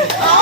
Oh.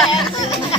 Obrigada.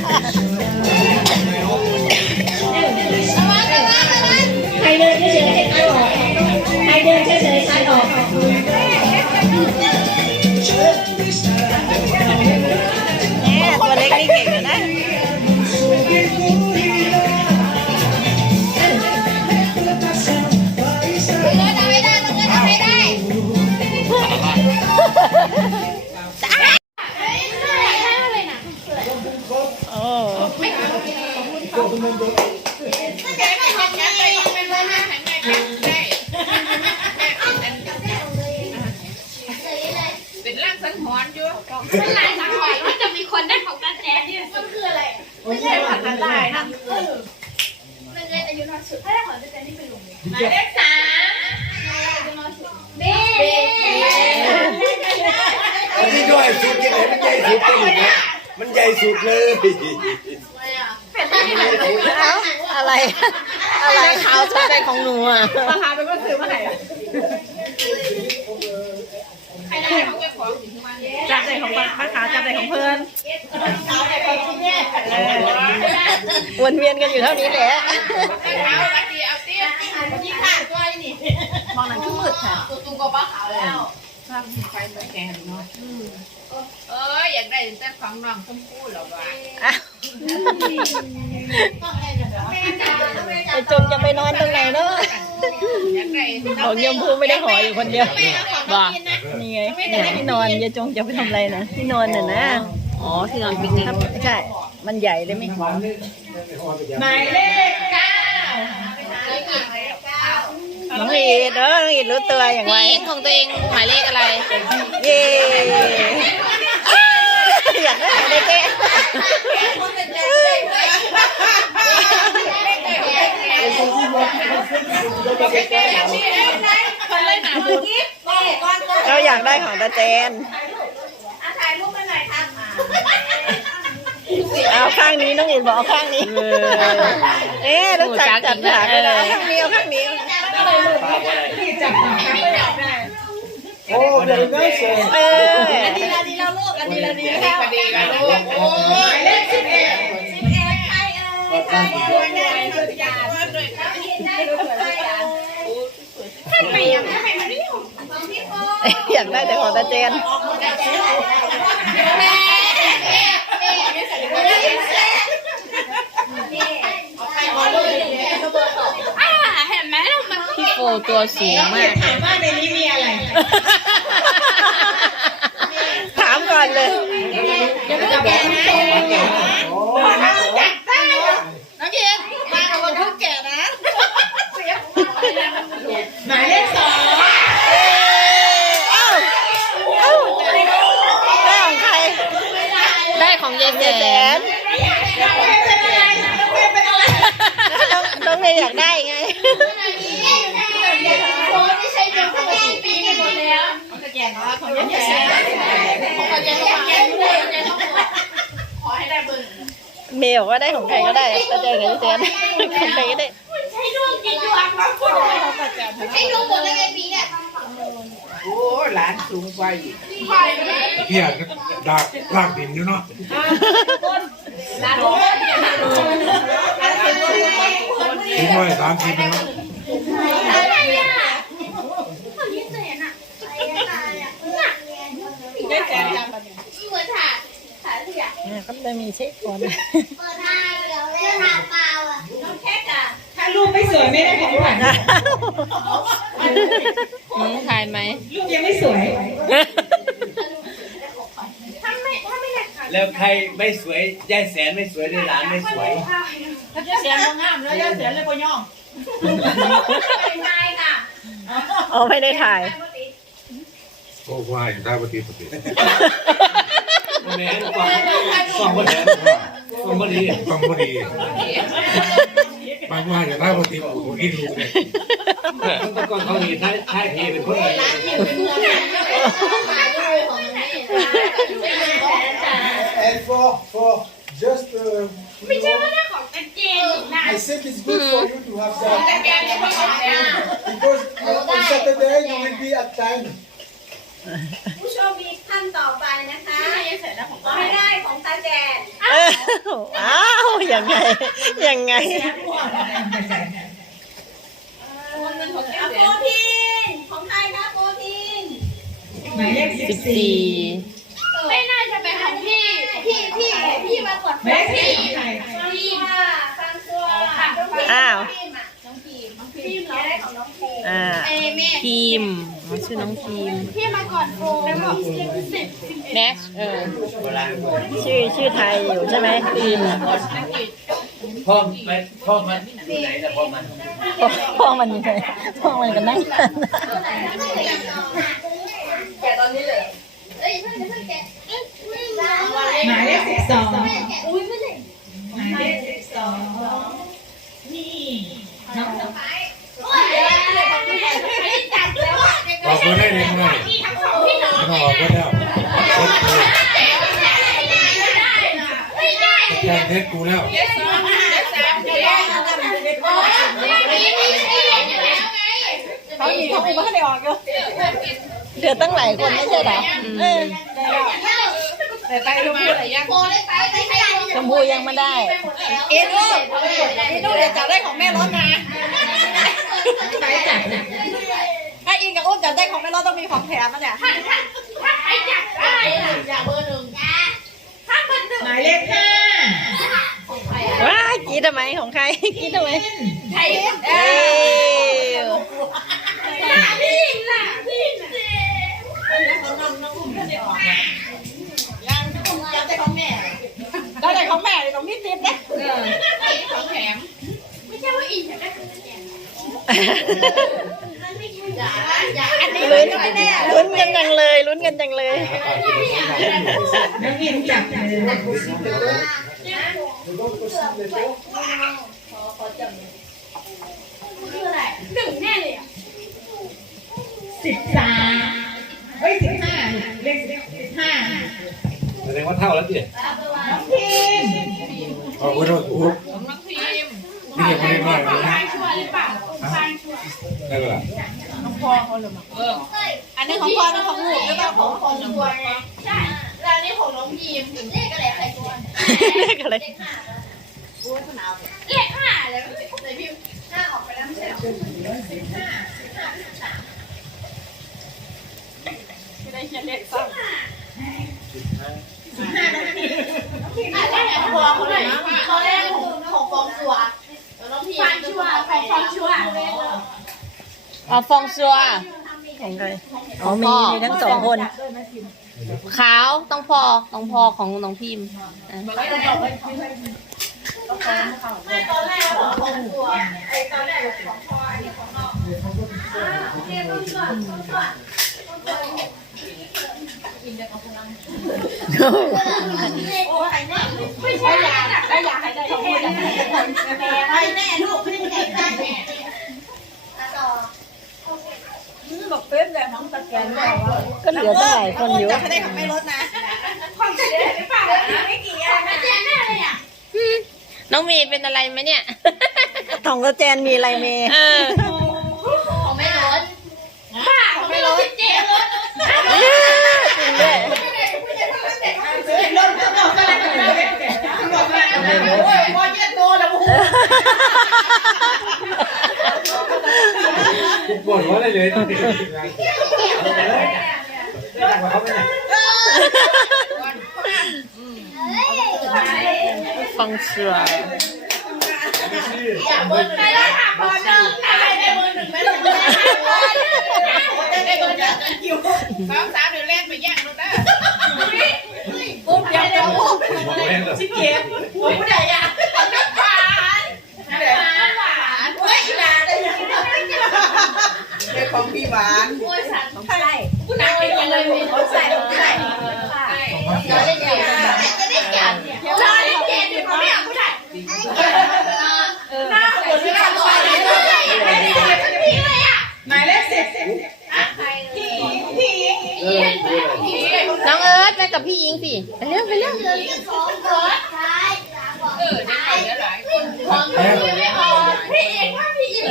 เป็นลายสังหรณ์ว่าจะมีคนได้ของกันแจ๊นี่มันคืออะไรไม่ใช่ผัดกระต่ายนะเออเงินอายุน้อยสุดถ้ได้ของกันแจ๊นี่เปลุมเลหมายเลขสามเบ้อันนี่ด้วยสุดยังไงมันใหญ่สุดเลยมันใหญ่สุดเลยเป็ดไม่ได้เอ้าอะไรอะไรขาจะอป็นของหนูอะราคาเป็นก็ซื้อมาไหน ดของป้าป้ขาวจับใดของเพื่อนวนเวียนกันอยู่เท่านี้แหละมองหนังขึ้นมืดค่ะ ตูตูก็ป้าขาแล้ว สร้างไฟไปแกงเนาะเอออยากได้แต่ของน้องชมพู่หรอวะจงจะไปนอนตรงไหนเนาะของยมพูไม่ได้หออยู่คนเดียวบ่านี่ไงเนี่ยที่นอนยาจงจะไปทำอะไรนะที่นอนน่ะนะอ๋อที่นอนปิกนิกใช่ มันใหญ่เลยไหมหมายเลข น้องอีดเออน้องอีดรู้ตัวอย่างไรพี่ของตัวเองหมายเลขอะไรเย้อยากได้อะไรแกเราอยากได้ของตาเจนถ่ายรูปมาหน่อยครับเอาข้างนี้น้องอินบอกเอาข้างนี้เอ๊ะรู้จักจัดฉากเลยนะเอาข้างนี้เอาข้างนี้ โอ้เดี๋ยวได้เสร็จเออดีละดีและลูกอันดีละดีแล้วพอดีกันลูกโอ้ยเลขสิบเอ็ดสิบเอ็ดใครเอ่ยใครเอ่ยได้ดูจานได้ดูจานไม่อยากให้มันนี่ของของพี่โฟอยากได้แต่ของตาเจนแม่ อ่าเห็นไหม มันพี่โฟตัวสูงมาก ถามว่าในนี้มีอะไร ถามก่อนเลยจะไปแกะนะโอ้น้องเย็นมากับวันทุกแกะนะหมายเลขสองเอ้ยเอ้าเอ้าได้ของใคร ได้ของยายแสยายแสนนเป็นอะไรเป็นอะไรน้องน้องเมย์อยากได้ไงายต้องแกะของยายต้องขอให้ได้เบอร์เมย์บอกว่าได้ของใครก็ได้ตาเจนกับยายแสนของใครก็ได้ใช้ลูกกี่ดวงมาพูดใช้ลูกหมดแล้วไงปีเนี่ยโหหลานสูงกว่าอีกเพียกดักลากดินอยู่เนาะลาลูกถึงร้อยสามสิบเนาะ อะไรอะ ยายแสนจำ เหมือนถ่ายถ่ายเสี ยเนี่ยก็เลยมีเช็คก่อนเปิดถ่ายเดี๋ยวเล่นถ่ายเปล่าอะน้องแค่อะถ้ารูปไม่สวยไม่ได้ของขวัญอืมถ่ายไหมรูปยังไม่สวยแล้วใครไม่สวยยายแสนไม่สวยด้วยหลานไม่สวยเสียงงามแล้วยายแสนเลยปย่องไม่ใช่ค่ะอ๋อไม่ได้ถ่าย โอ้ว่าอยู่ได้ปฏิปฏิ แม่กล่องกล่องบนแหนกล่องบนนี้ต้องพอดีบางว่าอยู่ได้ปฏิปฏิกินลูกเนี่ยต้องตะกอนเขาหนีท้ายท้ายเพเป็นคนอะไร And for for just uh, ไม่ใช่ว่าได้ของกันเจนนะ I think it's good for you to have that because uh, on Saturday you will be at time. ผู้โชคดีท่านต่อไปนะคะขอให้ได้ของตาแจนเอออ้าวยังไง ยังไงเอาโปรทีนของใครคะโปรทีนสิบสี่ไม่น่าจะเป็นของพี่พี่พี่พี่มากดแม่พี่พี่ค่ะฟังตัวค่ะอ้าว องพีมได้ของน้องพีมอ่าเอแม่ทีมอ๋อชื่อน้องทีมพี่มาก่อนโปรแล้วบอกแม็กเออชื่อชื่อไทยอยู่ใช่ไหมทีมพ่อมันพ่อมันอยู่ไหนนะพ่อมันพ่อมันอยู่ไหนพ่อมันก็นั่งกันแกะตอนนี้เลยเอ้ยเพื่อนเพื่อนแกะหมายเลขสิบสองอุ้ยไม่ได้หมายเลขสิบสองนี่น้องสไปโอ้ยไม่จับแล้ว อะอกมาได้เลยไหมไม่ต้องออกก็แล้วแจ้งเท็จกูแล้วเขาอีเขาไม่ได้ออกอยู่เดือดตั้งหลายคนไม่ใช่หรอแต่ไปดูพูดอะไรยังโปรได้ไปไปใช้ชมพูยังไม่ได้ เอ็นลูกเอ็นลูกเดี๋ยวจับได้ของแม่รถนะไปจับ ถ้าอินกับอุ้มจับได้ของแม่รถต้องมีของแถมนะเนี่ยถ้าถ้าถ้าใครจับได้อย่าเบอร์หนึ่งหมายเลขห้าว้ายกี้ทำไมของใครกี้ทำไมใครเอ้ยพี่อิงน่ะพี่อิงน่ะได้แต่ของแม่ของพี่ติ๊บเนี่ยของแถมไม่ใช่ว่าอิงจะได้คะแนน อันนี้ลุ้นลุ้นกันจังเลยลุ้นกันจังเลยน้องอินจับเลยหนึ่งแน่เลยอะสิบสามเฮ้ยสิบห้าเลขสิบห้าแสดงว่าเท่าแล้วสิน้องพิมขอบคุณครับอุ๊บของน้องพิมนี่ยังไม่ได้มากเลยนะ ชัวร์หรือเปล่าฟางชัวร์ ได้เวลา เอออันนี้ของพ่อนะของลูกหรือเปล่าของของชัวร์ไงใช่แล้วนี่ของน้องพีมเลขอะไรใครตัวเลขอะไรเลขห้าเลยไหนพิมห้าออกไปแล้วไม่ใช่หรออะแล้วไหนของเขาหน่อยเขาแรกของของฟองชัวแล้วน้องพีมฟางชัวร์ของฟองชัวร์ อ๋อฟองซัวของใครอ๋อมีมีทั้งสองคน ขาวต้องพอต้องพอของน้องพิมพ์อะ ไม่ตอนแรกของฟองชัวร์ไอ้ตอนแรกของพ่ออันนี้ของนอกอ่าโอเคฟองชัวร์ฟองชัวร์โอ้ยแน่ไม่ใช่ยาได้ยาหายใจของพูดอะไอ้แน่ลูกไม่ได้แน่แน่ต่อก็เหลือตั้งหลายคนอยู่ของเจ๊หรือเปล่าไม่กี่อะไม่แน่แน่เลยอะน้องเมย์เป็นอะไรไหมเนี่ย ของกระแจนมีอะไรเมย์ เออ ของไม่ร้อนบ้าของไม่ร้อนเจ๊ร้อน จริงด้วย ปวดหัวเลยเลยต้องติดงานได้กว่าเขาไหมเนี่ย ฟองซัวอย่าเบิ้ลไปแล้วค่ะพอหนึ่งใครได้เบอร์หนึ่งไม่ได้เบอร์ห้าคนได้เบอร์หนึ่งคิวสองสามเดี๋ยวแรกไปแย่งรถได้ปุ๊บเดี๋ยวเดี๋ยวปุ๊บบอกแม่เลยชิคเก็บปุ๊บผู้ใดอะน้ำหวานน้ำหวานเฮ้ยอีลาได้ยังเป็นของพี่หวานโอ้ยสัตว์ใช่ผู้นำไปยังเลยเขาใส่ใส่เราเล่นเกมจะได้แก่เราเล่นเกมเดี๋ยวเขา ไม่อยากผู้ใดหน้าเหมือนไม่ทำอะไรเลยไม่ได้เลยสักทีเลยอะหมายเลขสิบพี่พี่เออคืออะไรน้องเอิร์ธไปกับพี่ยิงสิไปเร็วไปเร็วสองเกิดใช่เออได้หลายคนของพี่ไม่ออกพี่เองว่าพี่เอง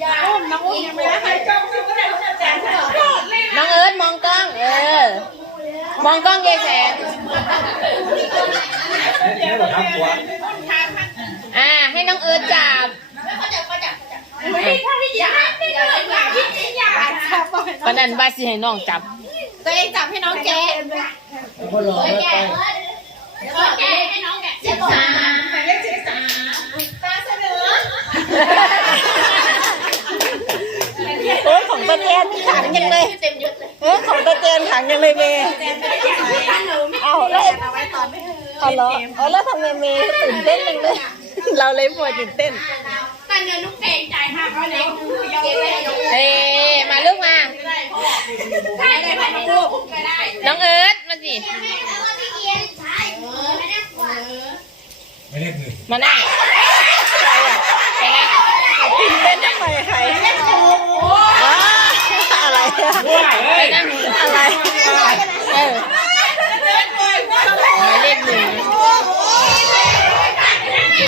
อย่าอุ้มน้องอุ้มยังไม่ได้ใครจ้องก็ได้เขาจะแจกให้เราเลยน้องเอิร์ธมองกล้องเออ มองกล้องยายแสนนี่เราทำหัวอ่า ให้น้องเอิร์ธจับเขาจะเขาจะเฮ้ยถ้าพี่อยากพี่อยากพี่อยากปนันบาสิให้น้องจับ ตัวเองจับให้น้องแกะแกะแกะให้น้องแกะสิบสามหมายเลขสิบสามตาเสนอโอ้ยของ ตะแจนนี่ขังยังเลยเต็มยศเลยเออของตะแจนขังยังเลยเมย์เอาแล้วเอาเหรอเอาแล้วทำไมเมย์ตื่นเต้นจังเลย เราเลยปวดตื่นเต้นแต่เงินลูกเองจ่ายห้าร้อยเลยเก็บไว้ให้น้องเอ้มาลูกมาใช่ได้ไหมลูกก็ได้น้องเอิร์ธมาสิไม่เรียกหนึ่งมานั่ง ใครอะ ไปนั่ง ตื่นเต้นทำไมใครว้าอะไรอะ ไปนั่ง อะไร เออหมายเลขหนึ่ง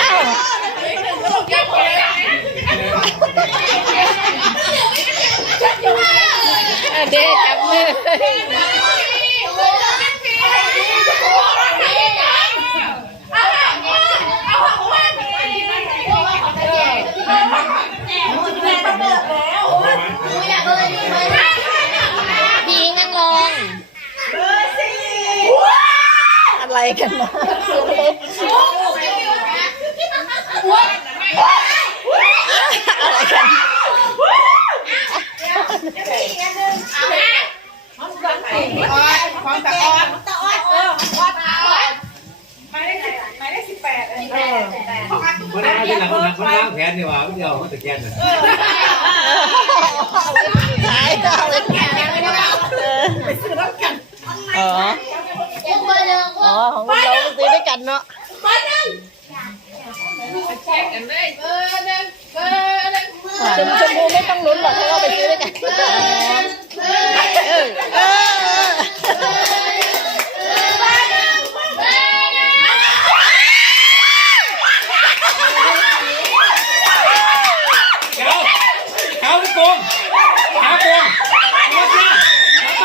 อ้าว เออเด็กจับมือพี่ยิงนั่งลงอะไรกันนะ มันเอาที่หลังมันมันวางแผนดีกว่าไม่เอามันตะแกนน่ะขายเอาเลยเอออ๋ออ๋อของเราไปซื้อด้วยกันเนาะเออเดินเออเดินชมชมพูไม่ต้องลุ้นหรอกเพราะว่าไปซื้อด้วยกันเออเออ เอาเอา ไปโกงเอาโกงเอามาไป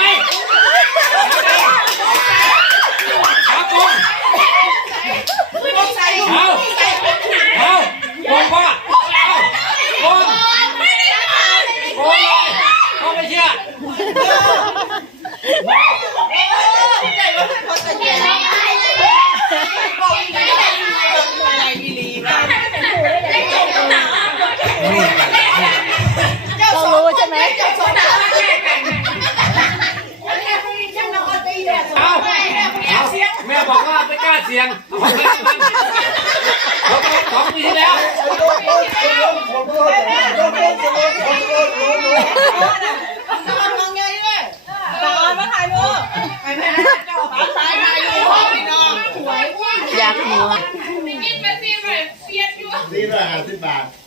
เอาโกงเอาเอา รู้ใช่ไหมเอาเอาแม่บอกว่าไม่กล้าเสี่ยงเอาไปสองปีที่แล้วอยากหัวกินมาสิเลยเปลี่ยนอยู่นี่ละห้าสิบบาทเออ